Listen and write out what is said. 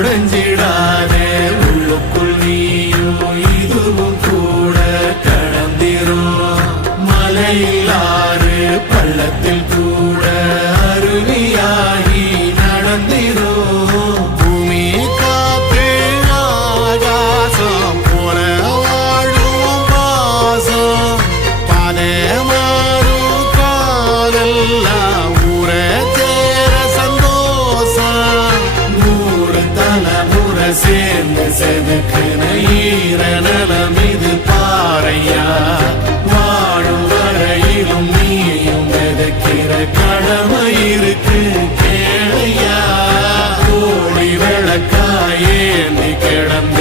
உடைஞ்சிடாதே உள்ளுக்குள் நீயும் இதுவும் கூட கடந்திரும் மலையிலாறு பள்ளத்தில் கூட அருவியாகி நடந்திரும் பூமி காத்து ஆகாசம் போல வாழும் பாசம் பாதை மாறும் காலெல்லாம் ஊரை சேர சந்தோஷம் 100 தலைமுறை சேர்ந்து செதுக்குன ஈர நலம் இது பாறையா வாழும் வரையிலும் நீயும் விதைக்கிற கடமை இருக்கு கேளையா கோடி விளக்காயேந்தி கிடந்த